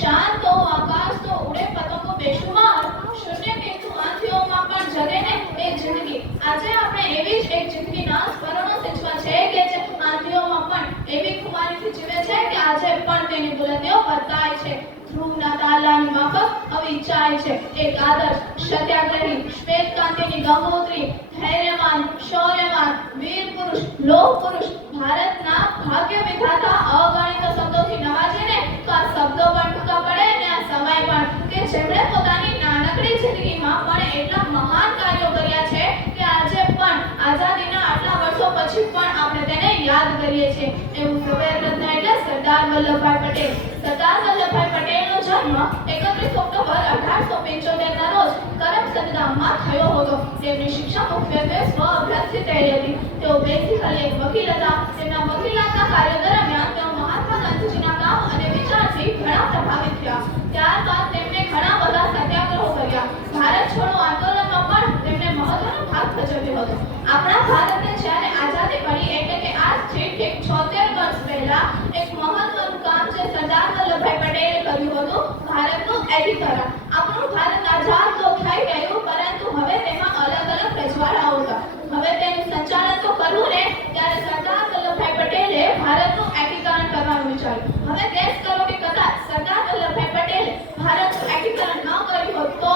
शांत हो आकाश तो उड़े पतंगो बेशुमार शून्य किंतु आंधियों પણ જગે ને એ જિંદગી આજે આપણે એવી જ એક જિંદગીના સ્મરણો સિંચવા છે કે જે આંધિયોમાં પણ એવી ખુમારીથી જીવે છે કે આજે પણ તેની બુલંદીઓ વર્તાય છે ધ્રુવના તાલાની માફક અવિચાય છે એક આદર્શ સત્યાગ્રહી શ્વેતકાંતિની ગંગોત્રી ધૈર્યવાન શૌર્યવાન વીર પુરુષ લોહ પુરુષ ભારતના ભાગ્ય વિધાતા અગણિત શબ્દોથી નવાજીને તો આ શબ્દો પણ ટૂંકા પડે ને આ સમય પણ કે જેમણે પોતાની નાનકડી જિંદગીમાં પણ એટલા મહાન કાર્યો કર્યા છે કે આજે પણ આઝાદીના આટલા વર્ષો પછી પણ આપણે તેને યાદ કરીએ છીએ એવું ઝવેર રત્ન એટલે સરદાર વલ્લભભાઈ પટેલ સરદાર વલ્લભભાઈ પટેલનો જન્મ 31 ઓક્ટોબર 1875 ના રોજ કરમસદ ગામમાં થયો હતો તેમની શિક્ષા મુખ્યત્વે સ્વ અભ્યાસથી થઈ હતી તેઓ બેઝિકલી એક વકીલ હતા તેમના વકીલાતના કાર્ય દરમિયાન તેઓ મહાત્મા ગાંધીજીના કામ અને વિચારથી ઘણા પ્રભાવિત થયા ત્યારબાદ તેમણે ઘણા બધા સત્યાગ્રહો કર્યા ભારત છોડો આંદોલનમાં પણ તેમણે મહત્વનો ભાગ ભજવ્યો હતો આપણા ભારતને જ્યારે આઝાદી મળી એટલે કે આજથી ઠીક 76 વર્ષ પહેલા એક મહત્વનું કામ જે સરદાર વલ્લભભાઈ પટેલે કર્યું હતું ભારતનું એકીકરણ આપણું ભારત આઝાદ તો થઈ ગયું પરંતુ હવે તેમાં અલગ અલગ રજવાડાઓ હતા હવે તેનું સંચાલન તો કરવું ને ત્યારે સરદાર વલ્લભભાઈ પટેલે ભારતનું એકીકરણ કરવાનું વિચાર્યું હવે ગેસ કરો કે કદાચ સરદાર વલ્લભભાઈ પટેલે ભારતનું એકીકરણ ન કર્યું હોત તો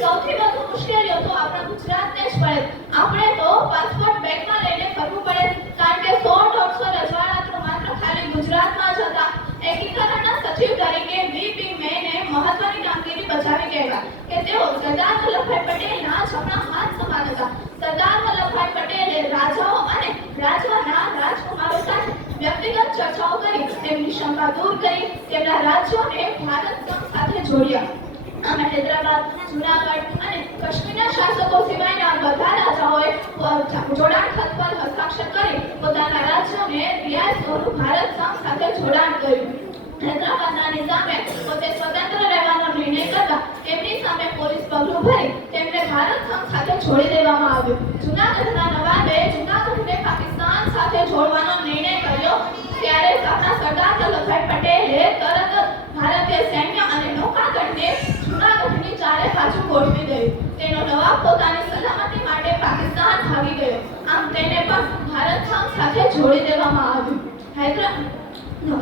સૌથી વધુ મુશ્કેલીઓ તો આપણા ગુજરાતને જ પડે આપણે તો પાસપોર્ટ બેગમાં લઈને ફરવું પડે કારણ કે 100-150 રજવાડા તો માત્ર ખાલી ગુજરાતમાં જ હતા એકીકરણના સચિવ તરીકે વીપી મેને મહત્વની કામગીરી બજાવી કહેવાય કે તેઓ સરદાર વલ્લભભાઈ પટેલના જમણા હાથ સમાન હતા સરદાર વલ્લભભાઈ પટેલે રાજાઓ અને રાજવાના રાજકુમારો સાથે વ્યક્તિગત ચર્ચાઓ કરી તેમની શંકા દૂર કરી તેમના રાજ્યોને ભારત સંઘ સાથે જોડ્યા આમ હૈદરાબાદ જૂનાગઢ અને કાશ્મીરના શાસકો સિવાયના બધા રાજાઓએ જોડાણ ખત પર હસ્તાક્ષર કરી પોતાના રાજ્યોને રિયાસત સ્વરૂપ ભારત સંઘ સાથે જોડાણ કર્યું હૈદરાબાદના નિઝામે પોતે સ્વતંત્ર રહેવાનો નિર્ણય કરતા એમની સામે પોલીસ પગલું ભરી તેમને ભારત સંઘ સાથે જોડી દેવામાં આવ્યું જૂનાગઢના નવાબે જૂનાગઢને પાકિસ્તાન સાથે જોડવાનો નિર્ણય કર્યો ત્યારે આપણા સરદાર વલ્લભભાઈ પટેલે તરત ભારતીય સૈન્ય અને નૌકાદળને જૂનાગઢની ચારે બાજુ ગોઠવી દઈ તેનો નવાબ પોતાની સલામતી માટે પાકિસ્તાન ભાગી ગયો આમ તેને પણ ભારત સંઘ સાથે જોડી દેવામાં આવ્યું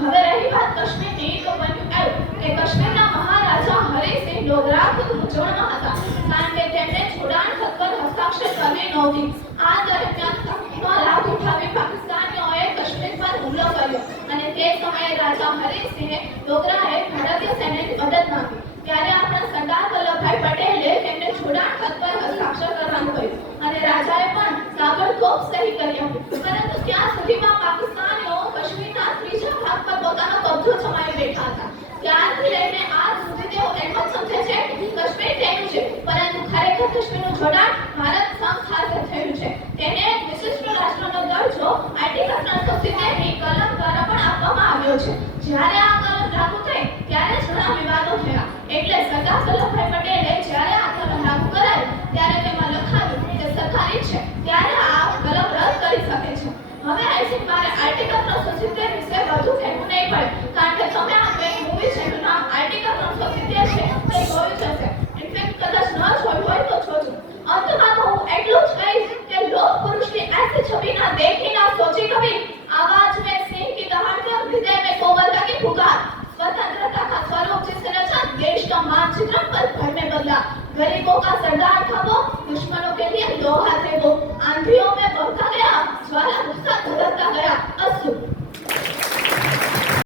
હવે રહી વાત કાશ્મીરની તો બન્યું એવું કે કાશ્મીરના મહારાજા હરિસિંહ ડોગરા ખુદ મૂંઝવણમાં હતા કારણ કે તેમણે જોડાણ ખત પર હસ્તાક્ષર કરી નહોતી આ દરમિયાન તકનો લાભ ઉઠાવી પાકિસ્તાનીઓએ કાશ્મીર પર હુમલો કર્યો અને તે સમયે રાજા હરિસિંહે ડોગરાએ ભારતીય સૈન્યની મદદ માંગી ત્યારે આપણા સરદાર વલ્લભભાઈ પટેલે તેમને જોડાણ ખત પર હસ્તાક્ષર કરવાનું કહ્યું અને રાજાએ પણ તાબડતોબ સહી કરી આપી પરંતુ ત્યાં સુધીમાં પાકિસ્તાનીઓ કાશ્મીરના ત્રીજા ભાગ પર પોતાનો કબજો જમાવી બેઠા હતા ત્યારથી લઈને આજ સુધી તેઓ એમ જ સમજે છે કે કાશ્મીર તેનું છે પરંતુ ખરેખર કાશ્મીરનું જોડાણ ભારત સંઘ સાથે થયું છે તેને વિશિષ્ટ રાષ્ટ્રનો દરજ્જો આર્ટિકલ 370 ની કલમ દ્વારા પણ આપવામાં આવ્યો છે જ્યારે આ કલમ લાગુ થઈ ત્યારે ઘણા વિવાદો થયા એટલે સરદાર વલ્લભભાઈ પટેલે જ્યારે આ કલમ લાગુ કરાવી ત્યારે તેમાં લખાયું કે સરકારી છે ત્યારે આ કલમ રદ કરી શકે છે હવે આઈ થિંક મારે આર્ટિકલ 370 વિશે વધુ કહેવું નહીં પડે કારણ કે તમે આ એક મૂવી છે એનું નામ આર્ટિકલ 370 છે તે જોયું જ હશે ઇનફેક્ટ કદાચ ન જોયું હોય તો જોજો અંતમાં હું એટલું જ કહીશ કે લોક પુરુષ की ऐसी छवि ना देखी ना सोची कभी आवाज में सिंह की दहाड़ कर हृदय में कोमलता की पुकार स्वतंत्रता का स्वरूप जिसने रचा देश का मानचित्रण पल भर में बदला गरीबों का सरदार था वो दुश्मनों के लिए लोहा थे वो आंधियों में